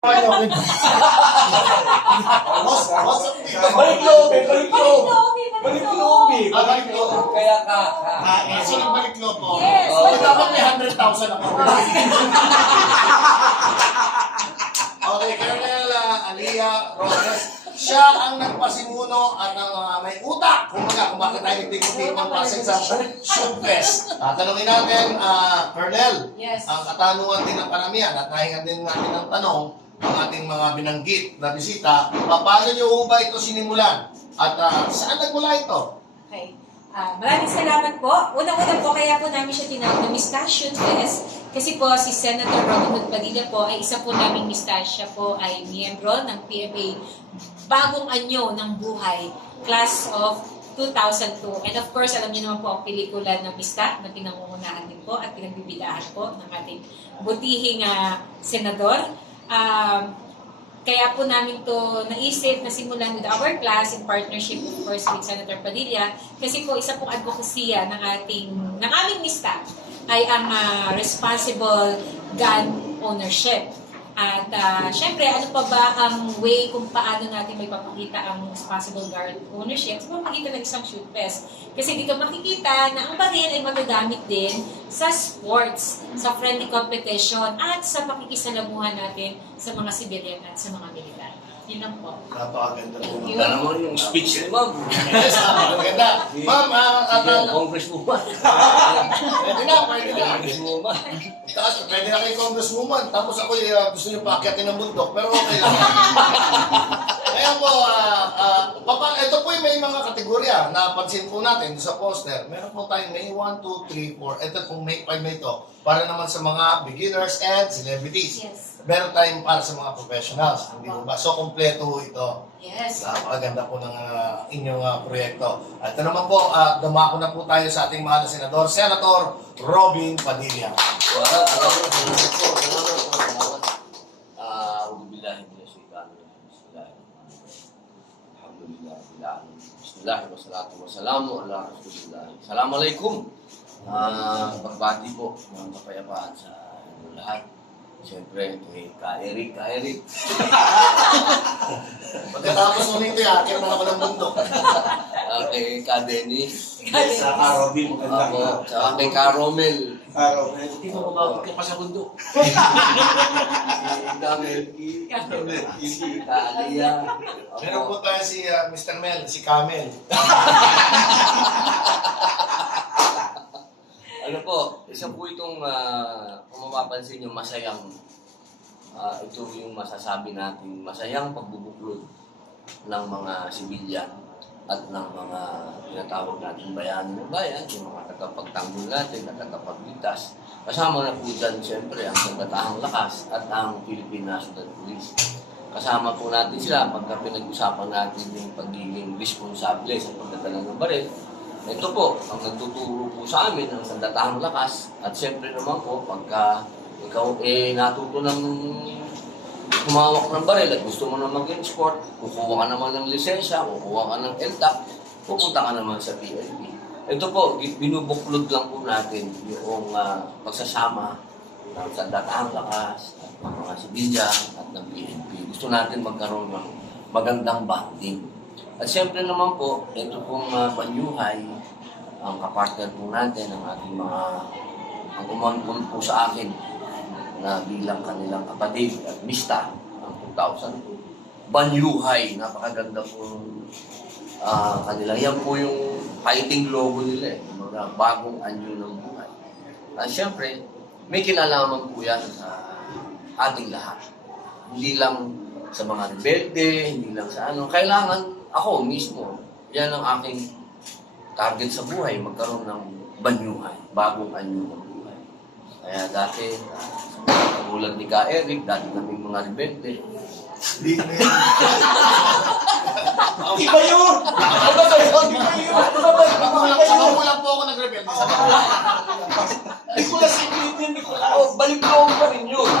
Balik loob. Kaya ka. So, nagbalik loob ko. Yes. So, dapat may 100,000 ako. Okay, Colonel Alia Robles. Siya ang nagpasimuno at ang may utak. Kung bakit tayo nagtikot-tikot pasig sa Shoot Fest. Tanungin natin, Colonel, Yes. ang katanungan din ng karamihan at nahingan din natin ng tanong, ang ating mga binanggit na bisita, paano niyo ba ito sinimulan? At saan nagmula ito? Okay. Maraming salamat po. Unang-una po, kaya po namin siya tinawag na Mistasyon Fest. Kasi po, si Senator Robin Hood Padilla po ay isa po naming mistasya po ay miyembro ng PMA Bagong Anyo ng Buhay, Class of 2002. And of course, alam niyo naman po ang pelikula ng Mista na pinangungunahan din po at pinagbibidahan po ng ating butihing senador. Kaya po namin to naisip na simulan with our class in partnership of course with Senator Padilla kasi po isa pong advokasya ng aming Mista ay ang responsible gun ownership. At syempre, ano pa ba ang way kung paano natin may papakita ang responsible gun ownership sa pamamagitan ng isang shoot fest. Kasi dito makikita na ang baril ay magagamit din sa sports, sa friendly competition, at sa pakikisalamuhan natin sa mga civilian at sa mga militar. Yun lang po. Napakaganda po. Thank you. Ganda naman yung speech ni Ma'am. Yes, maganda. Ma'am, Congresswoman. pwede na. Congresswoman. Tapos, pwede na kayo congresswoman. Tapos ako, gusto niyo paakyatin ng bundok. Pero okay lang. Kaya po, ito po yung may mga kategorya. Napansin po natin sa poster. Meron po tayong may 1, 2, 3, 4. Ito kung may 5 na ito. Para naman sa mga beginners and celebrities. Yes. Meron tayong para sa mga professionals. Hindi po ba? So, kompleto ito. Yes. Napakaganda po ng inyong proyekto. At ito naman po, dumako na po tayo sa ating mahal na senador, Senator Robin Padilla. Assalamualaikum. Pagbati po ng kapayapaan sa lahat. Siyempre, kay Ka-Eric. Pagkatapos mo nito, akit naman ako ng bundok. Kay Ka-Dennis. Sa Robin, maganda. Tsaka kay Ka-Romel. Robin. Hindi mo kumabot ka pa sa bundok. Si Kamelki. Si Ka-Alia. Meron po tayo si Mr. Mel, si Camel. Ano po, isa po itong, kung mapapansin nyo, masayang, ito yung masasabi natin, masayang pagbubuklod ng mga sibilyan at ng mga tinatawag natin bayani ng bayan, yung mga tagapagtanggol natin at tagapagligtas. Kasama na po dyan, siyempre, ang Sandatahang Lakas at ang Philippine National Police. Kasama po natin sila pagka pinag-usapan natin yung pagiging responsable sa pagdadala ng baril. Ito po, ang nagtuturo po sa amin ang Sandatahang Lakas. At siyempre naman po, pagka ikaw natuto ng humawak ng baril at gusto mo na mag-export, kukuha ka naman ng lisensya, kukuha ka ng LTAC, pupunta ka naman sa PNP. Ito po, binubuklod lang po natin yung pagsasama ng Sandatahang Lakas at ng mga sibilyan at ng PNP. Gusto natin magkaroon ng magandang bonding. At siyempre naman po, ito pong Banyuhay, ang kapartner po natin, ang ating ang umampun po sa akin na bilang kanilang kapatid at Mista, ang 2002. Banyuhay, napakaganda po kanila. Yan po yung fighting logo nila, yung mga bagong anyo ng buhay. At siyempre, may kinalaman po yan sa ating lahat. Hindi lang sa mga rebelde, hindi lang sa kailangan ako mismo, yan ang aking target sa buhay, magkaroon ng banyuhay, bagong anyo ng buhay. Kaya dati, katulad ni Ka-Eric, dati kaming mga rebelde. Iba yun! Wala po ako nag-rebelde. Hindi ko lang secret yun. Balik loob pa rin yun.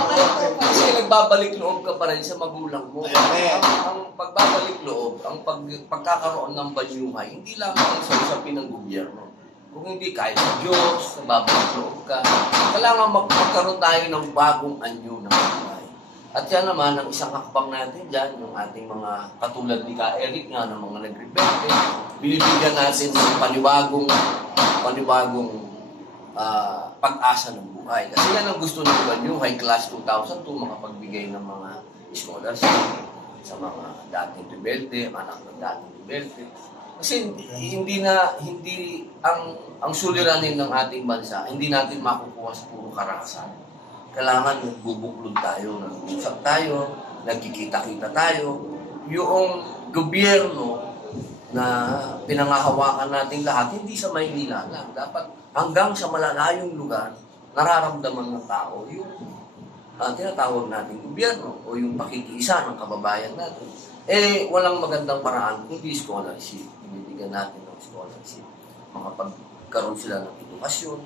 Kasi nagbabalik loob ka pa rin sa magulang mo. Ang pagbabalik loob, ang pagkakaroon ng banyuhay, hindi lang sa usapin ng gobyerno. Kung hindi kahit sa Diyos, nagbabalik loob ka. Kailangan magkaroon tayo ng bagong anyo ng buhay. At yan naman, ang isang hakbang natin dyan, yung ating mga katulad ni Ka Eric nga, ng mga nagrebelde, binibigyan natin ng panibagong pag-asa ng buhay. Kasi yan ang gusto ng iba nyo, high class 2002, makapagbigay ng mga scholarship sa mga dating rebelde, anak ng dating rebelde. Kasi hindi ang suliranin ng ating bansa, hindi natin makukuha sa puro karahasan. Kailangan nagbubuklod tayo, nag-usap tayo, nagkikita-kita tayo. Yung gobyerno na pinangahawakan nating lahat, hindi sa Maynila lang. Dapat hanggang sa malalayong lugar, nararamdaman ng tao yung tinatawag nating gobyerno o yung pakikiisa ng kababayan natin. Walang magandang paraan kundi scholarship. Binibigyan natin ng scholarship. Makapagkaroon sila ng edukasyon.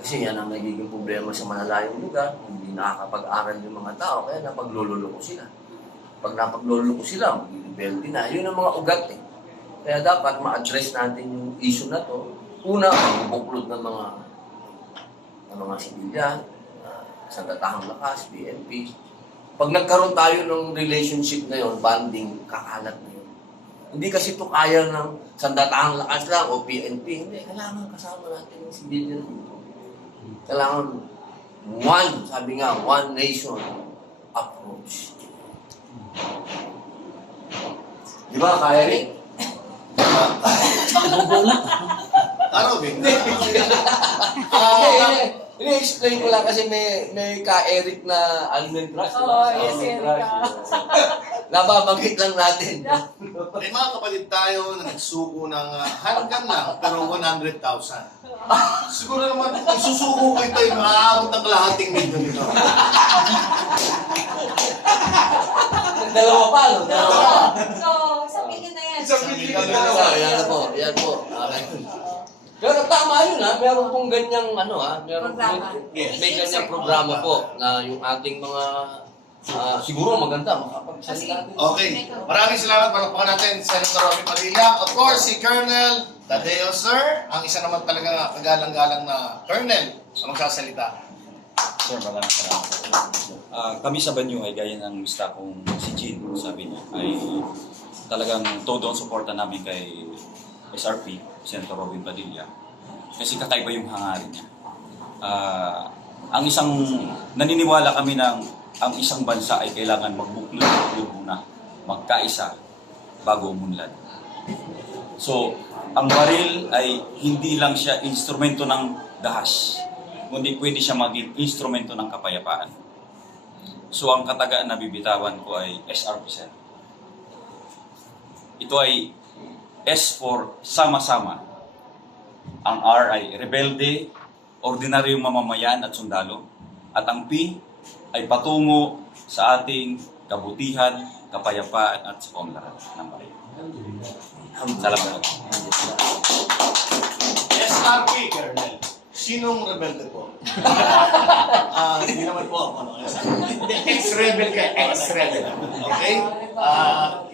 Kasi yan ang nagiging problema sa malalayong lugar. Hindi nakakapag-aral yung mga tao, kaya napagloloko sila. Pag napagloloko sila, mag-rebelde na. Yun ang mga ugat eh. Kaya dapat ma-address natin yung issue na to. Una, ang buklod ng mga sibilyan, Sandatahang Lakas, PNP. Pag nagkaroon tayo ng relationship na yun, bonding, kakalat na yun. Hindi kasi ito kaya ng Sandatahang Lakas lang o PNP. Hindi, kailangan kasama natin yung sibilyan dito. Kailangan sabi nga, one nation approach. Di ba, Ka Eric? Ano, Bing? Ini-explain ko lang kasi may Ka Eric na almond crush. Oo, yes, Erica. Nababanggit lang natin. May mga kapatid tayo na nagsuko ng hanggang lang, pero 100,000. Siguro naman, isusuko ko ito yung maaabot ng kalahating milyon nito. Dalawa pa, no? Dalawa pa. So, sa million na yan. Isang million na Dalawa, yan po. Okay. Pero tama yun ha, meron pong ganyang meron Programa. may ganyang programa po na yung ating mga siguro maganda makapagsalita natin. Okay. Maraming salamat. Palakpakan natin, Senator Robby Padilla. Of course, si Colonel Tadeo, sir. Ang isa naman talaga kagalang-galang na Colonel ang magsasalita. Sir, maraming salamat. Kami sa Banyo ay gaya ng mista kong si Jean, sabi niya, ay talagang todo ang suporta namin kay SRP, Senator Robin Padilla, kasi kakaiba yung hangarin niya. Ang isang, naniniwala kami ng ang isang bansa ay kailangan magbuklod muna, magkaisa, bago umunlad. So, ang baril ay hindi lang siya instrumento ng dahas, kundi pwede siya maging instrumento ng kapayapaan. So, ang katagaan na bibitawan ko ay SR%. Ito ay S for sama-sama. Ang R ay rebelde, ordinaryong mamamayan at sundalo. At ang P ay patungo sa ating kabutihan, kapayapaan at sa kaunlaran ng bayan. Salamat. SRP, Colonel. Sinong rebelde po? Hindi naman po ako. Ex-rebel ka, ex-rebel. Okay?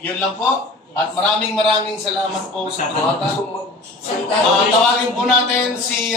Yun lang po. At maraming salamat po sa pagkakataon. Tawagin po natin si